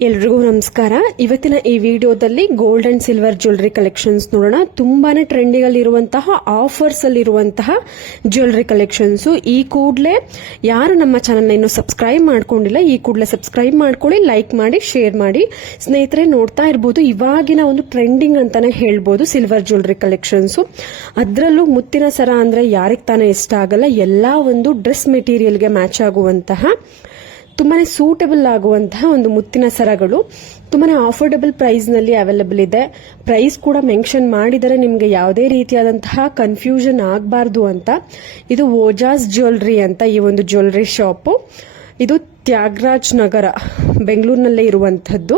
ಎಲ್ರಿಗೂ ನಮಸ್ಕಾರ. ಇವತ್ತಿನ ಈ ವಿಡಿಯೋದಲ್ಲಿ gold and silver jewellery collections ನೋಡೋಣ. ತುಂಬಾನೇ ಟ್ರೆಂಡಿಂಗ್ ಅಲ್ಲಿ ಇರುವಂತಹ ಆಫರ್ಸ್ ಅಲ್ಲಿ ಇರುವಂತಹ ಜ್ಯುವೆಲರಿ ಕಲೆಕ್ಷನ್ಸ್. ಈ ಕೂಡಲೇ ಯಾರು ನಮ್ಮ ಚಾನೆಲ್ ಇನ್ನು ಸಬ್ಸ್ಕ್ರೈಬ್ ಮಾಡ್ಕೊಂಡಿಲ್ಲ, ಈ ಕೂಡಲೇ ಸಬ್ಸ್ಕ್ರೈಬ್ ಮಾಡ್ಕೊಳ್ಳಿ, ಲೈಕ್ ಮಾಡಿ, ಶೇರ್ ಮಾಡಿ. ಸ್ನೇಹಿತರೆ, ನೋಡ್ತಾ ಇರಬಹುದು ಇವಾಗಿನ ಒಂದು ಟ್ರೆಂಡಿಂಗ್ ಅಂತಾನೆ ಹೇಳ್ಬೋದು ಸಿಲ್ವರ್ ಜ್ಯುವೆಲರಿ ಕಲೆಕ್ಷನ್ಸ್. ಅದರಲ್ಲೂ ಮುತ್ತಿನ ಸರ ಅಂದ್ರೆ ಯಾರಿಗೆ ತಾನೇ ಇಷ್ಟ ಆಗಲ್ಲ. ಎಲ್ಲಾ ಒಂದು ಡ್ರೆಸ್ ಮೆಟೀರಿಯಲ್ಗೆ ಮ್ಯಾಚ್ ಆಗುವಂತಹ ತುಂಬಾನೇ ಸೂಟಬಲ್ ಆಗುವಂತಹ ಒಂದು ಮುತ್ತಿನ ಸರಗಳು ತುಂಬಾನೇ ಆಫೋರ್ಡಬಲ್ ಪ್ರೈಸ್ ನಲ್ಲಿ ಅವೈಲಬಲ್ ಇದೆ. ಪ್ರೈಸ್ ಕೂಡ ಮೆನ್ಷನ್ ಮಾಡಿದರೆ ನಿಮಗೆ ಯಾವುದೇ ರೀತಿಯಾದಂತಹ ಕನ್ಫ್ಯೂಷನ್ ಆಗಬಾರ್ದು ಅಂತ. ಇದು ಓಜಾಸ್ ಜ್ಯುವೆಲರಿ ಅಂತ ಈ ಒಂದು ಜ್ಯುವೆಲರಿ ಶಾಪ್. ಇದು ತ್ಯಾಗರಾಜ್ ನಗರ ಬೆಂಗಳೂರಿನಲ್ಲೇ ಇರುವಂತದ್ದು.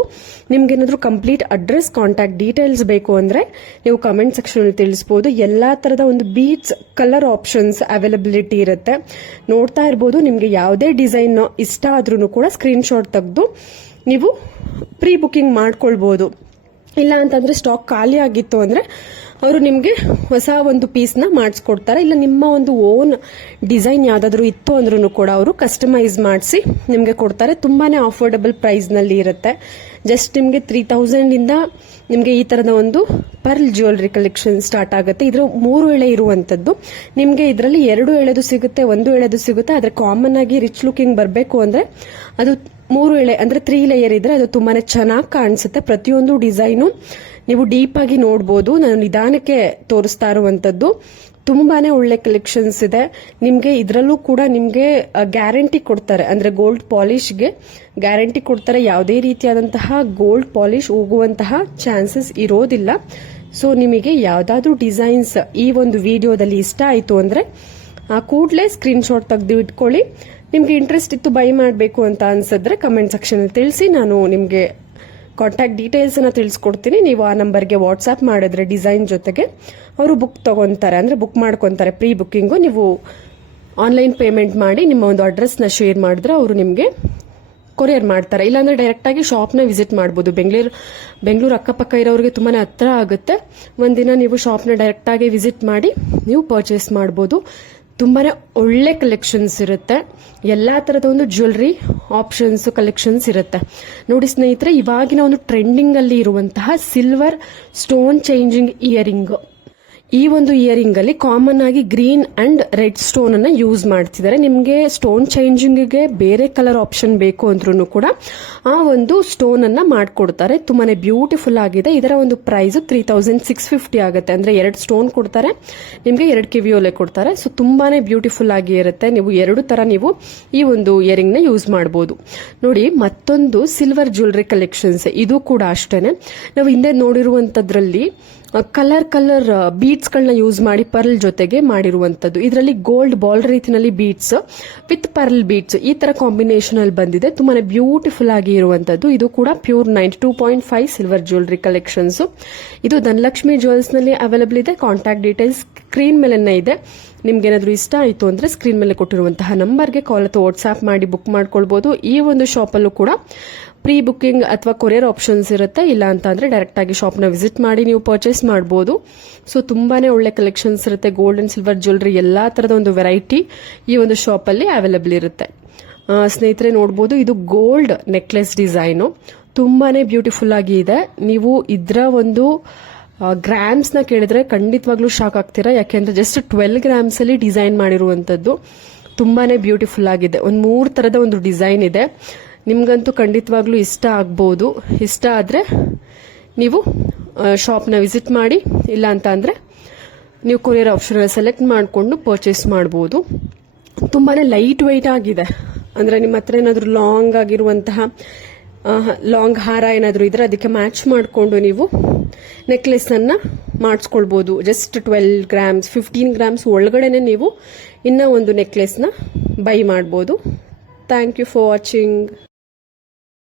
ನಿಮ್ಗೇನಾದ್ರೂ ಕಂಪ್ಲೀಟ್ ಅಡ್ರೆಸ್, ಕಾಂಟ್ಯಾಕ್ಟ್ ಡೀಟೇಲ್ಸ್ ಬೇಕು ಅಂದ್ರೆ ನೀವು ಕಮೆಂಟ್ ಸೆಕ್ಷನ್ ಅಲ್ಲಿ ತಿಳಿಸಬಹುದು. ಎಲ್ಲಾ ತರದ ಒಂದು ಬೀಡ್ಸ್ ಕಲರ್ ಆಪ್ಷನ್ಸ್ ಅವೈಲಬಿಲಿಟಿ ಇರುತ್ತೆ. ನೋಡ್ತಾ ಇರಬಹುದು. ನಿಮ್ಗೆ ಯಾವುದೇ ಡಿಸೈನ್ ಇಷ್ಟ ಆದ್ರೂ ಕೂಡ ಸ್ಕ್ರೀನ್ ಶಾಟ್ ತೆಗೆದು ನೀವು ಪ್ರೀ ಬುಕಿಂಗ್ ಮಾಡ್ಕೊಳ್ಬಹುದು. ಇಲ್ಲ ಅಂತಂದ್ರೆ ಸ್ಟಾಕ್ ಖಾಲಿ ಆಗಿತ್ತು ಅಂದ್ರೆ ಅವರು ನಿಮಗೆ ಹೊಸ ಒಂದು ಪೀಸ್ನ ಮಾಡಿಸ್ಕೊಡ್ತಾರೆ. ಇಲ್ಲ ನಿಮ್ಮ ಒಂದು ಓನ್ ಡಿಸೈನ್ ಯಾವ್ದಾದ್ರು ಇತ್ತು ಅಂದ್ರೂ ಕೂಡ ಅವರು ಕಸ್ಟಮೈಸ್ ಮಾಡಿಸಿ ನಿಮಗೆ ಕೊಡ್ತಾರೆ. ತುಂಬಾನೇ ಅಫೋರ್ಡಬಲ್ ಪ್ರೈಸ್ ನಲ್ಲಿ ಇರುತ್ತೆ. ಜಸ್ಟ್ ನಿಮಗೆ 3000 ಇಂದ ನಿಮಗೆ ಈ ತರದ ಒಂದು ಪರ್ಲ್ ಜ್ಯುವೆಲರಿ ಕಲೆಕ್ಷನ್ ಸ್ಟಾರ್ಟ್ ಆಗುತ್ತೆ. ಇದ್ರ 3 ಎಳೆ ಇರುವಂತದ್ದು. ನಿಮಗೆ ಇದರಲ್ಲಿ 2 ಎಳೆದು ಸಿಗುತ್ತೆ, 1 ಎಳೆದು ಸಿಗುತ್ತೆ. ಆದ್ರೆ ಕಾಮನ್ ಆಗಿ ರಿಚ್ ಲುಕಿಂಗ್ ಬರಬೇಕು ಅಂದ್ರೆ ಅದು 3 ಎಳೆ ಅಂದ್ರೆ 3 ಲೇಯರ್ ಇದ್ರೆ ಅದು ತುಂಬಾನೇ ಚೆನ್ನಾಗಿ ಕಾಣಿಸುತ್ತೆ. ಪ್ರತಿಯೊಂದು ಡಿಸೈನು ನೀವು ಡೀಪ್ ಆಗಿ ನೋಡಬಹುದು. ನಾನು ನಿಧಾನಕ್ಕೆ ತೋರಿಸ್ತಾ ಇರುವಂತದ್ದು. ತುಂಬಾನೇ ಒಳ್ಳೆ ಕಲೆಕ್ಷನ್ಸ್ ಇದೆ. ನಿಮ್ಗೆ ಇದರಲ್ಲೂ ಕೂಡ ನಿಮ್ಗೆ ಗ್ಯಾರಂಟಿ ಕೊಡ್ತಾರೆ. ಅಂದ್ರೆ ಗೋಲ್ಡ್ ಪಾಲಿಶ್ಗೆ ಗ್ಯಾರಂಟಿ ಕೊಡ್ತಾರೆ. ಯಾವುದೇ ರೀತಿಯಾದಂತಹ ಗೋಲ್ಡ್ ಪಾಲಿಶ್ ಹೋಗುವಂತಹ ಚಾನ್ಸಸ್ ಇರೋದಿಲ್ಲ. ಸೊ ನಿಮಗೆ ಯಾವ್ದಾದ್ರು ಡಿಸೈನ್ಸ್ ಈ ಒಂದು ವಿಡಿಯೋದಲ್ಲಿ ಇಷ್ಟ ಆಯ್ತು ಅಂದ್ರೆ ಆ ಕೂಡಲೇ ಸ್ಕ್ರೀನ್ ಶಾಟ್ ತೆಗೆದು ಇಟ್ಕೊಳ್ಳಿ. ನಿಮ್ಗೆ ಇಂಟ್ರೆಸ್ಟ್ ಇತ್ತು ಬೈ ಮಾಡಬೇಕು ಅಂತ ಅನ್ಸಿದ್ರೆ ಕಮೆಂಟ್ ಸೆಕ್ಷನ್ ಅಲ್ಲಿ ತಿಳಿಸಿ. ನಾನು ನಿಮ್ಗೆ ಕಾಂಟ್ಯಾಕ್ಟ್ ಡೀಟೇಲ್ಸ್ ಅನ್ನ ತಿಳಿಸ್ಕೊಡ್ತೀನಿ. ನೀವು ಆ ನಂಬರ್ಗೆ ವಾಟ್ಸ್ಆಪ್ ಮಾಡಿದ್ರೆ ಡಿಸೈನ್ ಜೊತೆಗೆ ಅವರು ಬುಕ್ ತಗೊಂತಾರೆ, ಅಂದ್ರೆ ಬುಕ್ ಮಾಡ್ಕೊಂತಾರೆ. ಪ್ರೀ ಬುಕ್ಕಿಂಗು ನೀವು ಆನ್ಲೈನ್ ಪೇಮೆಂಟ್ ಮಾಡಿ ನಿಮ್ಮ ಒಂದು ಅಡ್ರೆಸ್ ನ ಶೇರ್ ಮಾಡಿದ್ರೆ ಅವರು ನಿಮ್ಗೆ ಕೊರಿಯರ್ ಮಾಡ್ತಾರೆ. ಇಲ್ಲಾಂದ್ರೆ ಡೈರೆಕ್ಟ್ ಆಗಿ ಶಾಪ್ ನ ವಿಸಿಟ್ ಮಾಡಬಹುದು. ಬೆಂಗಳೂರು ಅಕ್ಕಪಕ್ಕ ಇರೋರಿಗೆ ತುಂಬಾನೇ ಹತ್ರ ಆಗುತ್ತೆ. ಒಂದಿನ ನೀವು ಶಾಪ್ ನ ಡೈರೆಕ್ಟ್ ಆಗಿ ವಿಸಿಟ್ ಮಾಡಿ ನೀವು ಪರ್ಚೇಸ್ ಮಾಡಬಹುದು. ತುಂಬಾನೇ ಒಳ್ಳೆ ಕಲೆಕ್ಷನ್ಸ್ ಇರುತ್ತೆ. ಎಲ್ಲಾ ತರದ ಒಂದು ಜ್ಯುವೆಲರಿ ಆಪ್ಷನ್ಸ್ ಕಲೆಕ್ಷನ್ಸ್ ಇರುತ್ತೆ. ನೋಡಿ ಸ್ನೇಹಿತರೆ, ಇವಾಗಿನ ಒಂದು ಟ್ರೆಂಡಿಂಗ್ ಅಲ್ಲಿ ಇರುವಂತಹ ಸಿಲ್ವರ್ ಸ್ಟೋನ್ ಚೇಂಜಿಂಗ್ ಇಯರಿಂಗ್. ಈ ಒಂದು ಇಯರಿಂಗ್ ಅಲ್ಲಿ ಕಾಮನ್ ಆಗಿ ಗ್ರೀನ್ ಅಂಡ್ ರೆಡ್ ಸ್ಟೋನ್ ಅನ್ನ ಯೂಸ್ ಮಾಡ್ತಿದ್ದಾರೆ. ನಿಮ್ಗೆ ಸ್ಟೋನ್ ಚೇಂಜಿಂಗ್ ಗೆ ಬೇರೆ ಕಲರ್ ಆಪ್ಷನ್ ಬೇಕು ಅಂದ್ರೂ ಕೂಡ ಆ ಒಂದು ಸ್ಟೋನ್ ಅನ್ನ ಮಾಡ್ಕೊಡ್ತಾರೆ. ತುಂಬಾನೇ ಬ್ಯೂಟಿಫುಲ್ ಆಗಿದೆ. ಇದರ ಒಂದು ಪ್ರೈಸ್ 3650 ಆಗುತ್ತೆ. ಅಂದ್ರೆ 2 ಸ್ಟೋನ್ ಕೊಡ್ತಾರೆ, ನಿಮ್ಗೆ 2 ಕಿವಿಯೋಲೆ ಕೊಡ್ತಾರೆ. ಸೊ ತುಂಬಾನೇ ಬ್ಯೂಟಿಫುಲ್ ಆಗಿ ಇರುತ್ತೆ. ನೀವು 2 ತರ ನೀವು ಈ ಒಂದು ಇಯರಿಂಗ್ ನ ಯೂಸ್ ಮಾಡಬಹುದು. ನೋಡಿ, ಮತ್ತೊಂದು ಸಿಲ್ವರ್ ಜ್ಯುವೆಲರಿ ಕಲೆಕ್ಷನ್ಸ್. ಇದು ಕೂಡ ಅಷ್ಟೇನೆ. ನಾವು ಹಿಂದೆ ನೋಡಿರುವಂತದ್ರಲ್ಲಿ ಕಲರ್ ಬೀಡ್ಸ್ ಗಳನ್ನ ಯೂಸ್ ಮಾಡಿ ಪರ್ಲ್ ಜೊತೆಗೆ ಮಾಡಿರುವಂತದ್ದು. ಇದರಲ್ಲಿ ಗೋಲ್ಡ್ ಬಾಲ್ ರೀತಿನಲ್ಲಿ ಬೀಡ್ಸ್ ವಿತ್ ಪರ್ಲ್ ಬೀಡ್ಸ್ ಈ ತರ ಕಾಂಬಿನೇಷನ್ ಅಲ್ಲಿ ಬಂದಿದೆ. ತುಂಬಾನೇ ಬ್ಯೂಟಿಫುಲ್ ಆಗಿ ಇರುವಂತದ್ದು. ಇದು ಕೂಡ ಪ್ಯೂರ್ 92.5 ಸಿಲ್ವರ್ ಜ್ಯುವೆಲರಿ ಕಲೆಕ್ಷನ್ಸ್. ಇದು ಧನಲಕ್ಷ್ಮಿ ಜ್ಯುವೆಲ್ಸ್ ನಲ್ಲಿ ಅವೈಲಬಲ್ ಇದೆ. ಕಾಂಟ್ಯಾಕ್ಟ್ ಡೀಟೇಲ್ಸ್ ಸ್ಕ್ರೀನ್ ಮೇಲೆನೇ ಇದೆ. ನಿಮ್ಗೆ ಏನಾದ್ರು ಇಷ್ಟ ಆಯ್ತು ಅಂದ್ರೆ ಸ್ಕ್ರೀನ್ ಮೇಲೆ ಕೊಟ್ಟಿರುವಂತಹ ನಂಬರ್ಗೆ ಕಾಲ್ ಅಥವಾ ವಾಟ್ಸ್ಆಪ್ ಮಾಡಿ ಬುಕ್ ಮಾಡ್ಕೊಳ್ಬಹುದು. ಈ ಒಂದು ಶಾಪ್ ಅಲ್ಲೂ ಕೂಡ ಪ್ರೀ ಬುಕಿಂಗ್ ಅಥವಾ ಕೊರಿಯರ್ ಆಪ್ಷನ್ಸ್ ಇರುತ್ತೆ. ಇಲ್ಲ ಅಂತ ಅಂದ್ರೆ ಡೈರೆಕ್ಟ್ ಆಗಿ ಶಾಪ್ ನ ವಿಸಿಟ್ ಮಾಡಿ ನೀವು ಪರ್ಚೇಸ್ ಮಾಡಬಹುದು. ಸೊ ತುಂಬಾನೇ ಒಳ್ಳೆ ಕಲೆಕ್ಷನ್ಸ್ ಇರುತ್ತೆ. ಗೋಲ್ಡ್ ಅಂಡ್ ಸಿಲ್ವರ್ ಜ್ಯುವೆಲರಿ ಎಲ್ಲಾ ತರದ ಒಂದು ವೆರೈಟಿ ಈ ಒಂದು ಶಾಪ್ ಅಲ್ಲಿ ಅವೈಲಬಲ್ ಇರುತ್ತೆ. ಸ್ನೇಹಿತರೆ, ನೋಡಬಹುದು ಇದು ಗೋಲ್ಡ್ ನೆಕ್ಲೆಸ್ ಡಿಸೈನ್ ತುಂಬಾನೇ ಬ್ಯೂಟಿಫುಲ್ ಆಗಿ ಇದೆ. ನೀವು ಇದರ ಒಂದು ಗ್ರಾಮ್ಸ್ ನ ಕೇಳಿದ್ರೆ ಖಂಡಿತವಾಗ್ಲೂ ಶಾಕ್ ಆಗ್ತೀರಾ. ಯಾಕೆಂದ್ರೆ ಜಸ್ಟ್ 12 ಗ್ರಾಮ್ಸ್ ಅಲ್ಲಿ ಡಿಸೈನ್ ಮಾಡಿರುವಂತದ್ದು. ತುಂಬಾನೇ ಬ್ಯೂಟಿಫುಲ್ ಆಗಿದೆ. ಒಂದು 3 ತರದ ಒಂದು ಡಿಸೈನ್ ಇದೆ. ನಿಮ್ಗಂತೂ ಖಂಡಿತವಾಗ್ಲೂ ಇಷ್ಟ ಆಗ್ಬಹುದು. ಇಷ್ಟ ಆದ್ರೆ ನೀವು ಶಾಪ್ ನ ವಿಸಿಟ್ ಮಾಡಿ. ಇಲ್ಲ ಅಂತ ಅಂದ್ರೆ ನೀವು ಕೊರಿಯರ್ ಆಪ್ಷನ್ ಸೆಲೆಕ್ಟ್ ಮಾಡಿಕೊಂಡು ಪರ್ಚೇಸ್ ಮಾಡಬಹುದು. ತುಂಬಾನೇ ಲೈಟ್ ವೆಯ್ಟ್ ಆಗಿದೆ. ಅಂದ್ರೆ ನಿಮ್ಮ ಹತ್ರ ಏನಾದ್ರು ಲಾಂಗ್ ಆಗಿರುವಂತಹ ಲಾಂಗ್ ಹಾರ ಏನಾದ್ರು ಇದ್ರೆ ಅದಕ್ಕೆ ಮ್ಯಾಚ್ ಮಾಡಿಕೊಂಡು ನೀವು ನೆಕ್ಲೆಸ್ ಅನ್ನ ಮಾಡಿಸ್ಕೊಳ್ಬಹುದು. ಜಸ್ಟ್ 12 ಗ್ರಾಮ್ಸ್ 15 ಗ್ರಾಮ್ಸ್ ಒಳಗಡೆನೆ ನೀವು ಇನ್ನ ಒಂದು ನೆಕ್ಲೆಸ್ ನ ಬೈ ಮಾಡಬಹುದು. Thank you for watching.